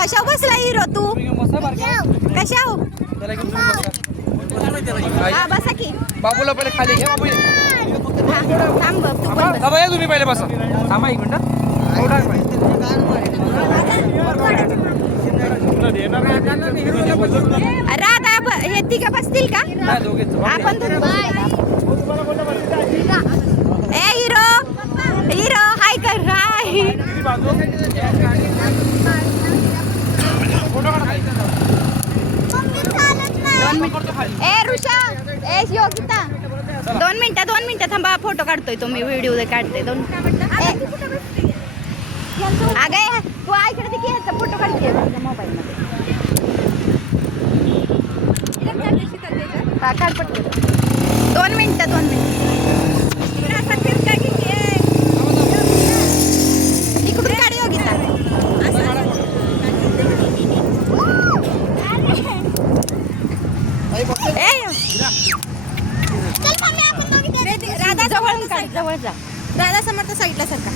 कशाव बसला हिरो तू कशाव हा बसा की बाबूला पहिले खाली घ्या बाबू थांब तू पण बस. बाबा या तुम्ही पहिले बसा थांबा एक मिनिट राधा हे तिघं बसतील का आपण ए हिरो हिरो हाय कर हाय ए ऋषा ए योगिता 2 मिनिटं थांबा फोटो काढतोय तो मी व्हिडिओ काढते 2 अगं तू ऐकडे ते की ह्याचा फोटो काढते मोबाईल मध्ये हा काढ पटकन 2 मिनिटं इकडून काढ योगिता राधा जवळ जा राधा समर्थ साईडला सारखा